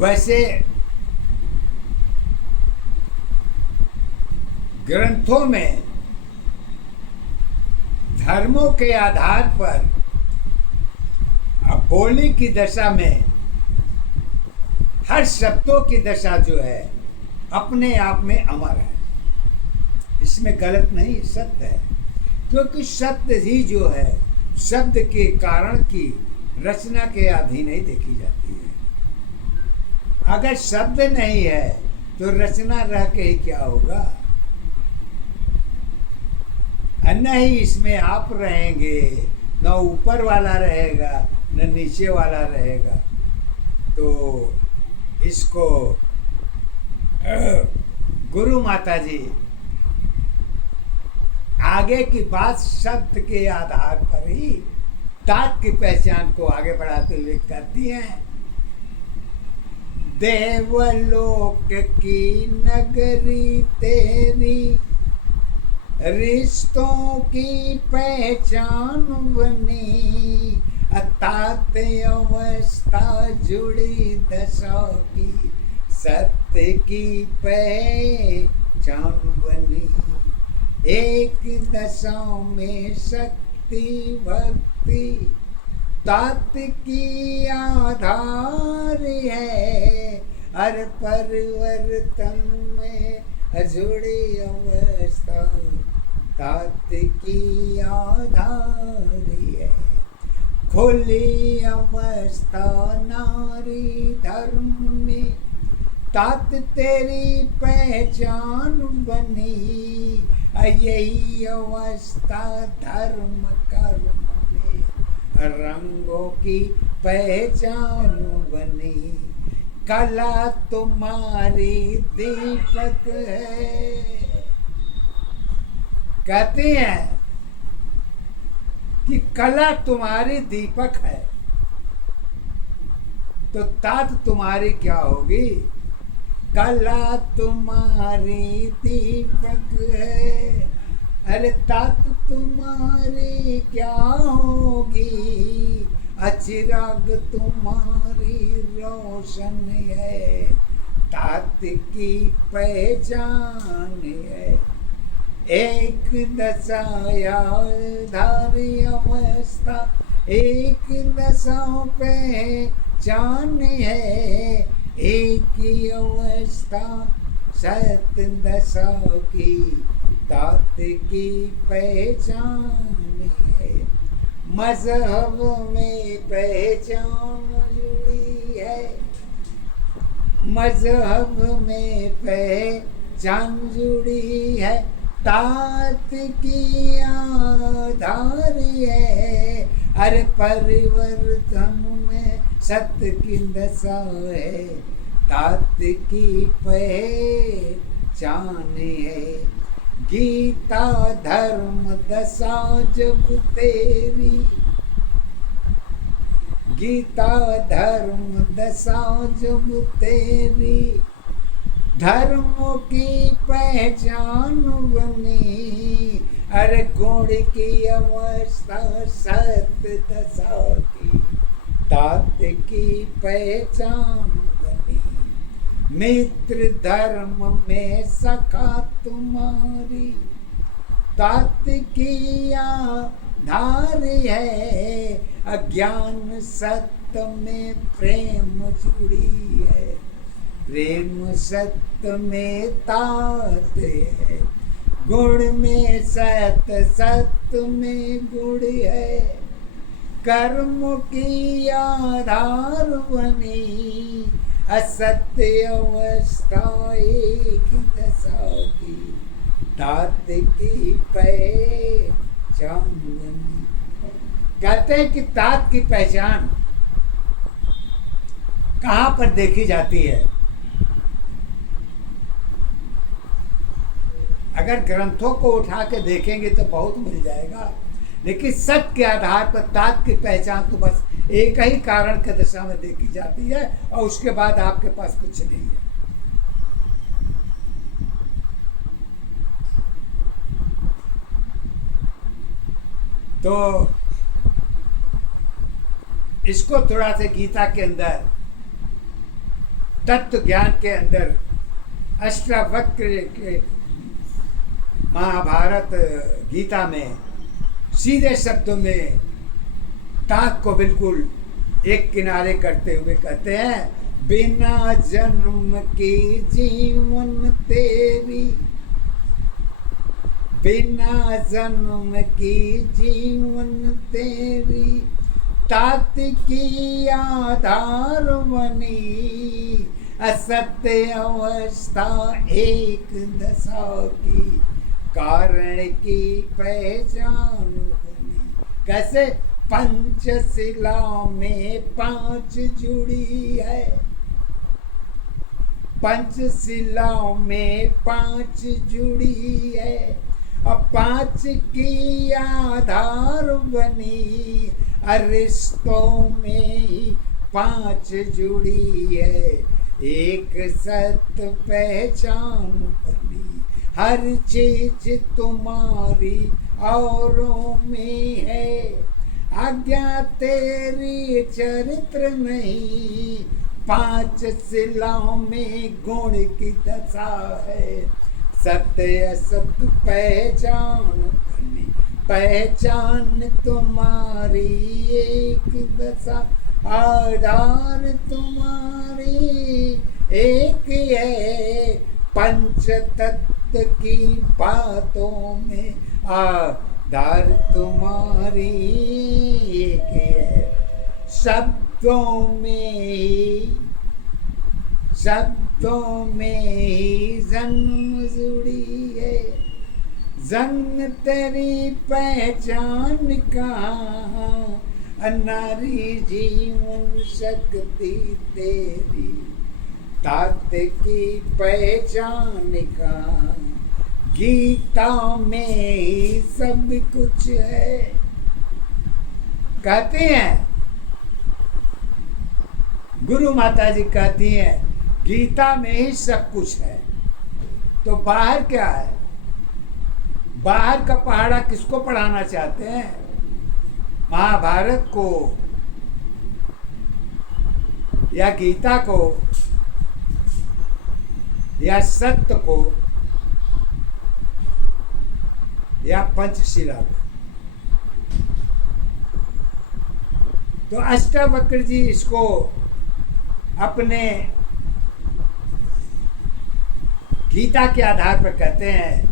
वैसे ग्रंथों में धर्मों के आधार पर बोली की दशा में हर शब्दों की दशा जो है अपने आप में अमर है, इसमें गलत नहीं, सत्य है। क्योंकि सत्य ही जो है शब्द के कारण की रचना के अधीन ही देखी जाती है। अगर शब्द नहीं है तो रचना रह के ही क्या होगा? न ही इसमें आप रहेंगे, न ऊपर वाला रहेगा, न नीचे वाला रहेगा। तो इसको गुरु माता जी आगे की बात शब्द के आधार पर ही तात की पहचान को आगे बढ़ाते हुए करती हैं। देवलोक की नगरी तेरी रिश्तों की पहचान बनी, तात अवस्था जुड़ी दशा की सत्य की पहचान बनी। एक दशा में शक्ति भक्ति तात की आधार है, हर परिवर्तन में जुड़ी अवस्था तात की आधार है। खुली अवस्था नारी धर्म में तात तेरी पहचान बनी, यही अवस्था धर्म कर्म में रंगों की पहचान बनी। कला तुम्हारी दीपक है, कहते हैं कि कला तुम्हारी दीपक है, तो तात तुम्हारी क्या होगी? कला तुम्हारी दीपक है, अरे तात तुम्हारी क्या होगी? अचिराग तुम्हारी रोशन है, तात की पहचान है। एक दशा धारी अवस्था एक दशा पहचान है, एक ही अवस्था सत दशा की तात की पहचान है। मजहब में पहचान जुड़ी है, मजहब में पहचान जुड़ी है, तात की आधार है, हर परिवर्तन में सत्य की दशा है, तात की पहचान है। गीता धर्म दशा जब तेरी, गीता धर्म दशा जब तेरी, धर्मों की पहचान बनी, अरे गुण की अवस्था सत्य दशा की तात की पहचान बनी। मित्र धर्म में सखा तुम्हारी तात की आधार है, अज्ञान सत्य में प्रेम जुड़ी है, प्रेम सत्य में तात है। गुण में सत्य, सत्य में गुण है, कर्म की आधार बनी, असत्य अवस्था एक दशा की तात की पहचान बनी। कहते हैं कि तात की पहचान कहाँ पर देखी जाती है? अगर ग्रंथों को उठा के देखेंगे तो बहुत मिल जाएगा, लेकिन सत्य के आधार पर तात की पहचान तो बस एक ही कारण की दशा में देखी जाती है, और उसके बाद आपके पास कुछ नहीं है। तो इसको थोड़ा सा गीता के अंदर तत्व ज्ञान के अंदर अष्टावक्र के महाभारत गीता में सीधे शब्दों में ताक को बिल्कुल एक किनारे करते हुए कहते हैं, बिना जन्म की जीवन तेरी, बिना जन्म की जीवन तेरी, तात की आधार बनी, असत्य अवस्था एक दशा की, कारण की पहचान बनी। कैसे? पंचशिला में 5 जुड़ी है, पंचशिला में 5 जुड़ी है, और 5 की आधार बनी, रिश्तों में ही 5 जुड़ी है, एक सत्य पहचान बनी, हर चीज तुम्हारी औरों में है, आज्ञा तेरी चरित्र नहीं, 5 शिलाओं में गुण की दशा है, सत्य असत्य पहचान बनी, पहचान तुम्हारी एक दशा, आधार तुम्हारी एक है, पंच तत्व की बातों में आधार तुम्हारी एक है, शब्दों में ही जन्म जुड़ी है, जन्म तेरी पहचान कहाँ, नारी जीवन शक्ति तेरी, तात की पहचान कहाँ, गीता में ही सब कुछ है। कहते हैं गुरु माता जी कहती हैं गीता में ही सब कुछ है, तो बाहर क्या है? बाहर का पहाड़ा किसको पढ़ाना चाहते हैं? महाभारत को या गीता को या सत्य को या पंचशिला को? तो अष्टावक्र जी इसको अपने गीता के आधार पर कहते हैं,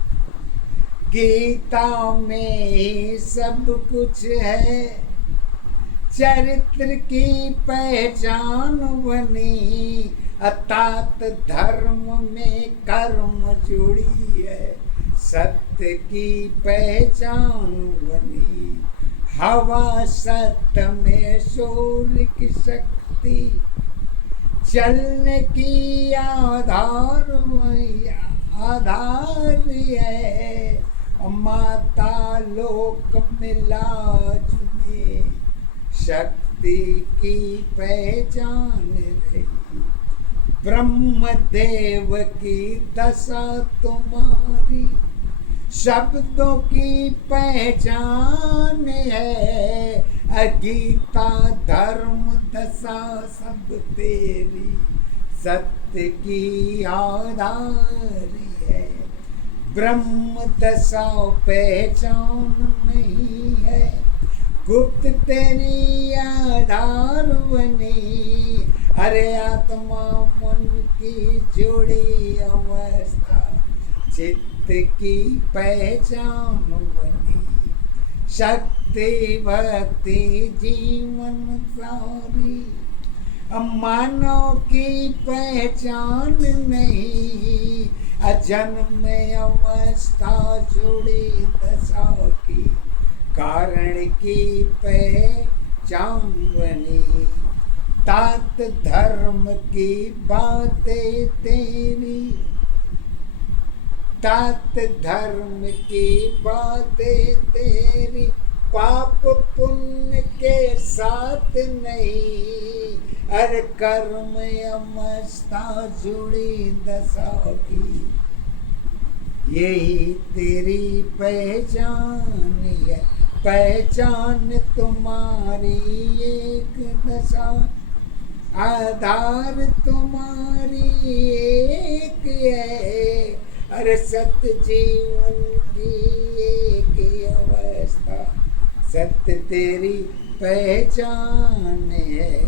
गीता में ही सब कुछ है, चरित्र की पहचान बनी, अतात धर्म में कर्म जुड़ी है, सत्य की पहचान बनी, हवा सत्य में सूर्य की शक्ति, चलने की आधार है, माता लोक मिला जुमे, शक्ति की पहचान रही, ब्रह्मदेव की दशा तुम्हारी, शब्दों की पहचान है, गीता धर्म दशा सब तेरी, सत्य की आधार है, ब्रह्म दशा पहचान नहीं है, गुप्त तेरी आधार बनी, अरे आत्मा मन की जुड़ी अवस्था, चित्त की पहचान बनी, शक्ति भक्ति जीवन सारी, मानव की पहचान नहीं, जन्म अवस्था जुड़ी दशा की, कारण की पहचान बनी, तात धर्म की बातें तेरी, तात धर्म की बातें तेरी, पाप पुण्य के साथ नहीं, अरे कर्म अवस्था जुड़ी दशा की, यही तेरी पहचान है, पहचान तुम्हारी एक दशा, आधार तुम्हारी एक है, अरे सत्य जीवन की एक अवस्था, सत्य तेरी पहचान है।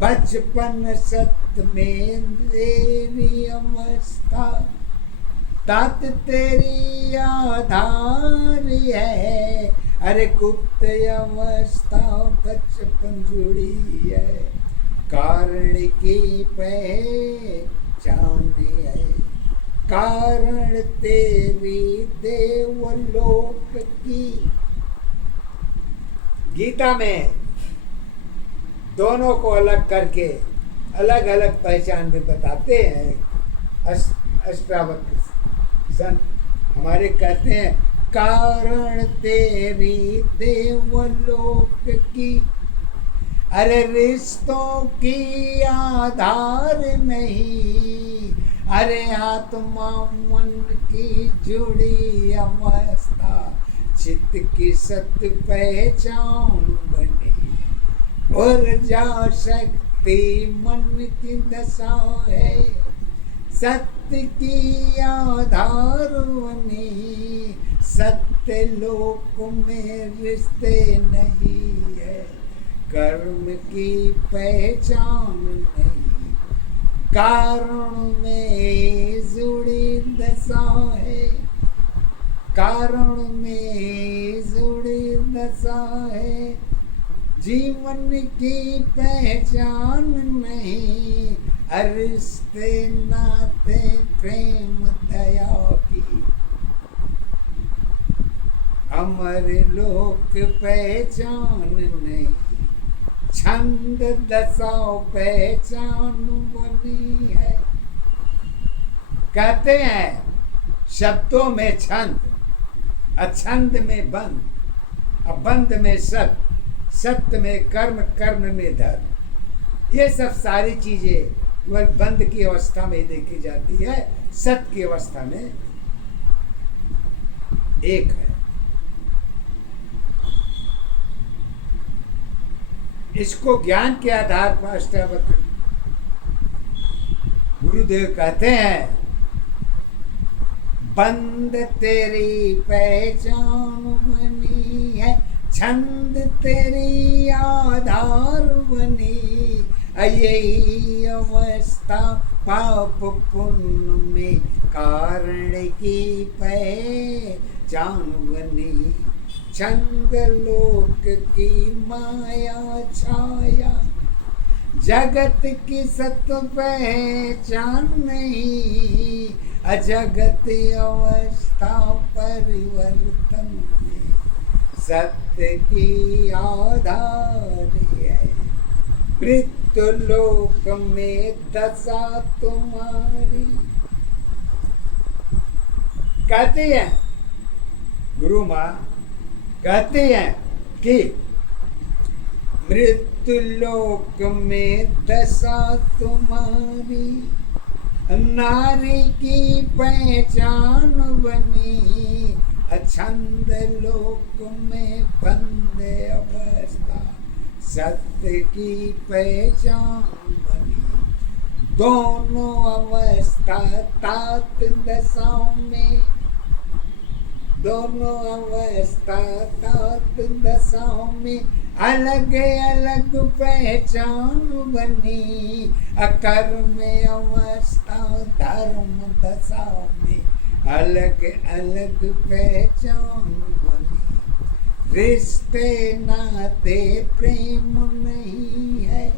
बचपन सत्य में तेरी अवस्था, तात तेरी आधार है, अरे गुप्त अवस्था बचपन जुड़ी है, कारण की पहचान है। कारण तेरी देवलोक की। गीता में दोनों को अलग करके अलग अलग पहचान भी बताते हैं। अष्टावक्र संत हमारे कहते हैं, कारण तेरी देवलोक की, अरे रिश्तों की आधार नहीं, अरे आत्मा मन की जुड़ी अवस्था, चित्त की सत्य पहचान बनी, ऊर्जा शक्ति मन की दशा है, सत्य की आधार बनी, सत्य लोक में रिश्ते नहीं है, कर्म की पहचान नहीं, कारण में जुड़ी दशा है, कारण में जुड़ी दशा है, जीवन की पहचान नहीं, रिश्ते नाते प्रेम दया की, अमर लोक पहचान नहीं, छंद दशा पहचान बनी है। कहते हैं शब्दों में छंद, अछंद में बंद, अबंध में सत्य, सत्य में कर्म, कर्म में धर्म। ये सब सारी चीजें केवल बंद की अवस्था में देखी जाती है, सत्य की अवस्था में एक है। इसको ज्ञान के आधार पर अष्टावक्र गुरुदेव कहते हैं, बंद तेरी पहचान बनी है, छंद तेरी आधार बनी, यही अवस्था पाप पुण्य में कारण की पहचान बनी, छंद लोक की माया छाया, जगत की सत्य पहचान नहीं, अजगत अवस्था परिवर्तन में सत्य की आधार है, मृत्यु लोक में दशा तुम्हारी। कहते हैं गुरु माँ, कहते हैं कि मृत्यु लोक में दशा तुम्हारी, नारी की पहचान बनी, अछंद लोक में बंद अवस्था, सत्य की पहचान बनी, दोनों अवस्था तात दशाओं में, दोनों अवस्था तात दशाओं में अलग अलग पहचान बनी, अकर्म अवस्था धर्म दशाओं में अलग अलग पहचान बनी, रिश्ते नाते प्रेम नहीं है,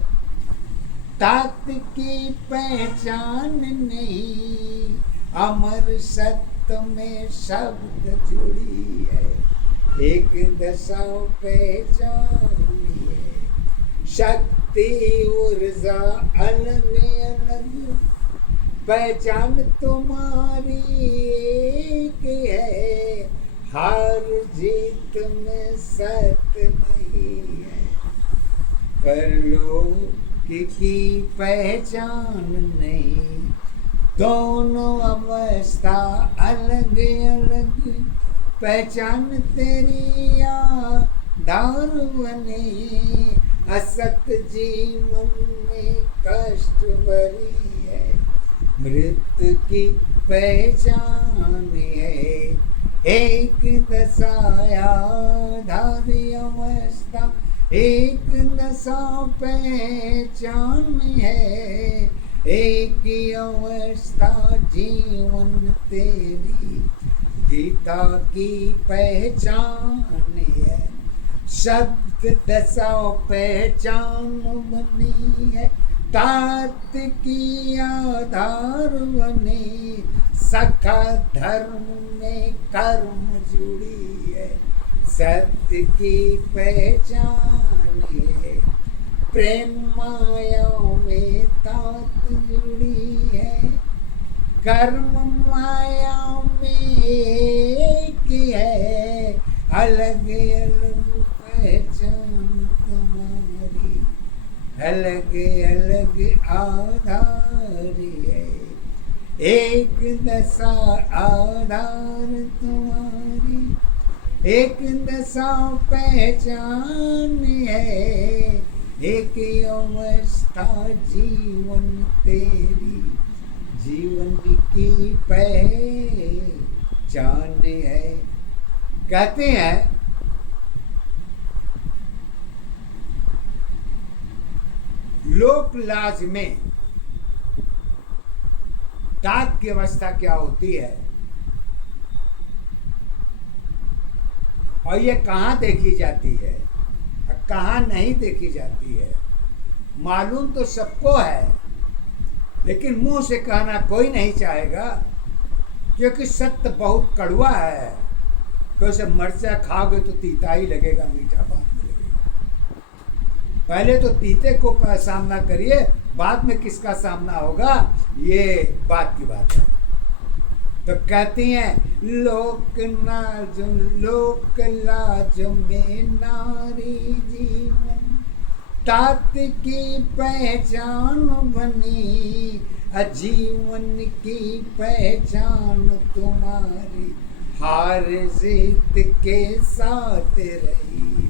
तात की पहचान नहीं, अमर सत्य में शब्द जुड़ी है, एक दशा पहचान है, शक्ति ऊर्जा अलग अलग, पहचान तुम्हारी एक है, हार जीत में सत्य नहीं है, परलोक की पहचान नहीं, दोनों अवस्था अलग अलग, पहचान तेरी आधार बने, असत जीवन में कष्ट भरी है, मृत्यु की पहचान है। एक दशाया धारी अवस्था, एक दशा पहचान है। एक ही अवस्था जीवन तेरी गीता की पहचान है। शब्द दशा पहचान बनी है, तात की आधार बने। सखा धर्म में कर्म जुड़ी है, सत्य की पहचान है। प्रेम माया में तात जुड़ी है, कर्म माया में एक है। अलग अलग पहचान तुम्हारी, अलग अलग आधार है। एक दशा आधार तुम्हारी, एक दशा पहचान है। एक अवस्था जीवन तेरी, जीवन की पहचान है। कहते हैं लोक लाज में तात की अवस्था क्या होती है और ये कहाँ देखी जाती है और कहाँ नहीं देखी जाती है, मालूम तो सबको है, लेकिन मुंह से कहना कोई नहीं चाहेगा, क्योंकि सत्य बहुत कड़वा है। तो उसे मरचा खाओगे तो तीता ही लगेगा, मीठा बाद में लगेगा। पहले तो तीते को सामना करिए, बाद में किसका सामना होगा, ये बात की बात है। तो कहती हैं लोक लाज में नारी जीवन, तात की पहचान बनी। जीवन की पहचान तुम्हारी हार जीत के साथ रही,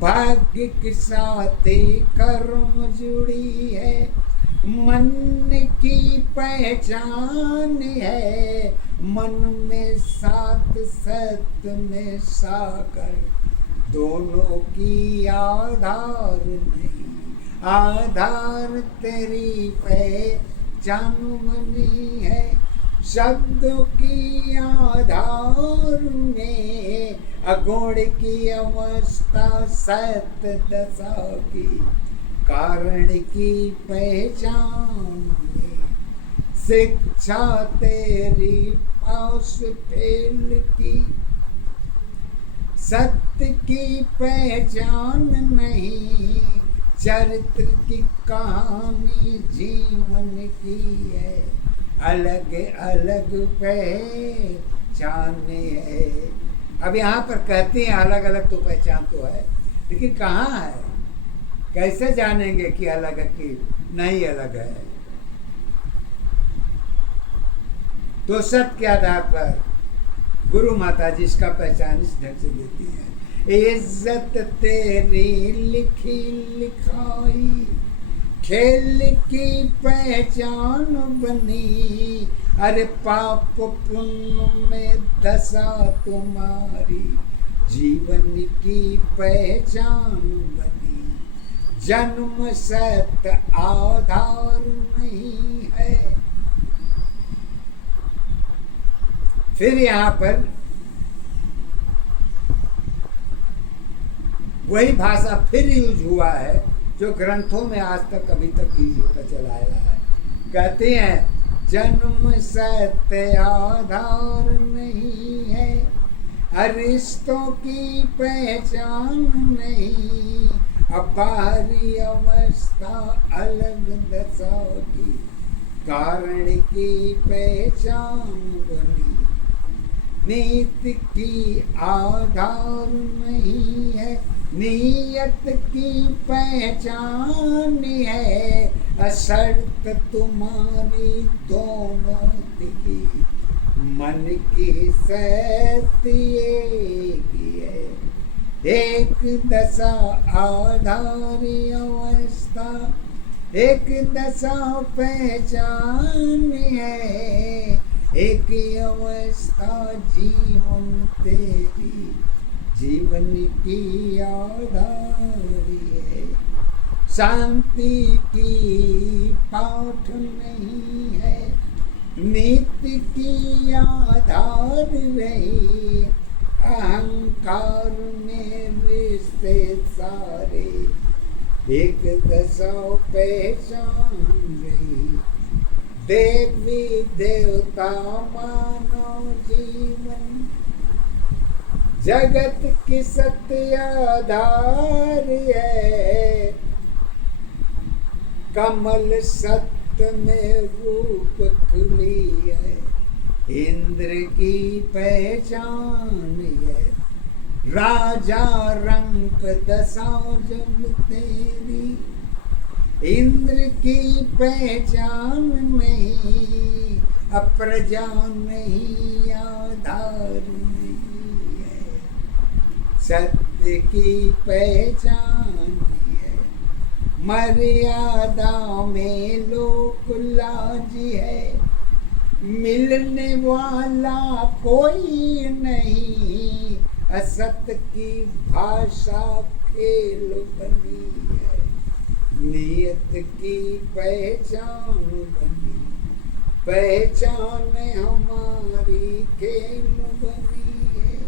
भाग्य के साथ कर्म जुड़ी है। मन की पहचान है, मन में साथ सत्य में सागर, दोनों की आधार नहीं। आधार तेरी पहचान बनी है, शब्दों की आधार में। अगुण की अवस्था सत्य दशा की, कारण की पहचान में। शिक्षा तेरी पास फेल की, सत्य की पहचान नहीं। चरित्र की कहानी जीवन की है, अलग अलग पहचान है। अब यहाँ पर कहते हैं अलग अलग तो पहचान तो है, लेकिन कहाँ है, कैसे जानेंगे कि अलग है कि नहीं अलग है। तो सत्य के आधार पर गुरु माता जी इसका पहचान इस ढंग से देती है। इज्जत तेरी लिखी लिखाई, खेल की पहचान बनी। अरे पाप पुण्य में दशा तुम्हारी, जीवन की पहचान बनी। जन्म सत्य आधार नहीं है। फिर यहाँ पर वही भाषा फिर यूज हुआ है जो ग्रंथों में आज तक अभी तक यूज होता चला आया है। कहते हैं जन्म सत्य आधार नहीं है, रिश्तों की पहचान नहीं। अब बाहरी अवस्था अलग दशा की, कारण की पहचान बनी। नीति की आधार नहीं है, नीयत की पहचान है। शर्त तुम्हारी दोनों की, मन की सत्य की है। एक दशा आधारी अवस्था, एक दशा पहचान है, एक अवस्था जीवन तेरी जीवन की आधारी है। शांति की पाठ नहीं है, नीति की आधार रही, अहंकार में रिश्ते सारे एक दशा पहचान रही। देवी देवता मानव जीवन जगत की सत्य आधार है। कमल सत्य में रूप खुली है, इंद्र की पहचान है। राजा रंग दशा जब तेरी, इंद्र की पहचान नहीं, अप्रजा नहीं, आधार नहीं है। सत्य की पहचान है, मर्यादा में लोक लाज है। मिलने वाला कोई नहीं, असत की भाषा खेल बनी है। नियत की पहचान बनी, पहचान हमारी खेल बनी है।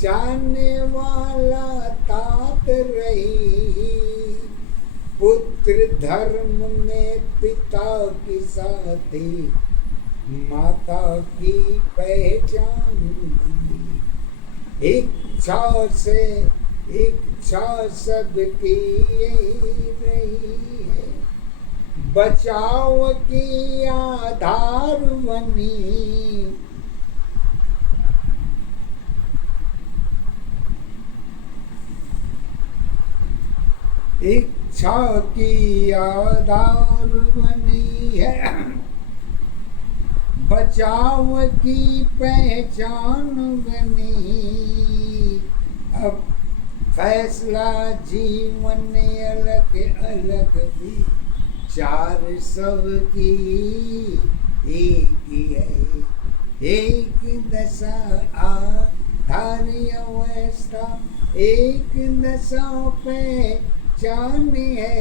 जाने वाला तात रही, पुत्र धर्म में पिता की साथी, माता की पहचान बनी। इच्छा से इच्छा सबकी यही रही है, बचाव की आधार बनी। इच्छा की आधार बनी है, बचाव की पहचान बनी। अब फैसला जीवन अलग अलग भी चार सब की एक है। एक दशा आधारी अवस्था, एक दशा पे जान है,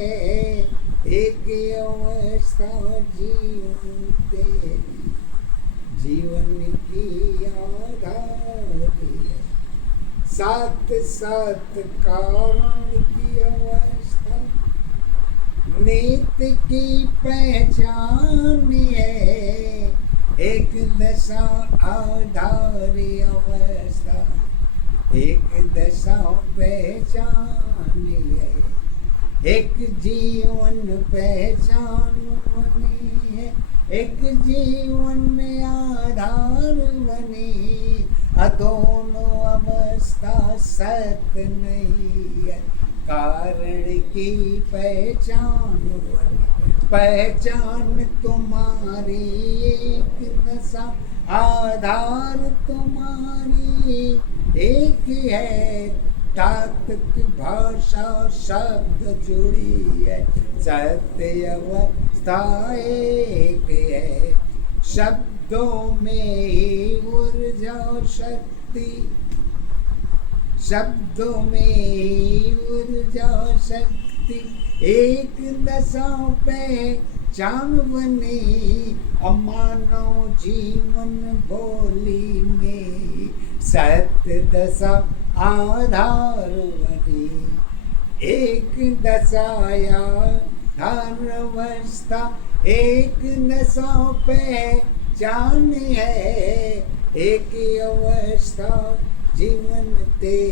एक अवस्था जीवन तेरी जीवन की आधार है। सात सात कारण की अवस्था, नीति की पहचान है। एक दशा आधारी अवस्था, एक दशा पहचान है। एक जीवन पहचान बनी है, एक जीवन में आधार बनी। दोनों अवस्था सत्य नहीं है, कारण की पहचान बनी। पहचान तुम्हारी एक दशा, आधार तुम्हारी एक है। तात की भाषा शब्द जुड़ी है, सत्य अवस्था एक है। शब्दों में ही ऊर्जा शक्ति, शब्दों में ही ऊर्जा शक्ति, एक दशा पे चान बनी। मानव जीवन बोली में सत्य दशा आधार बनी। एक दशाया धार अवस्था, एक दशा पे जान है, एक अवस्था जीवन तेरी।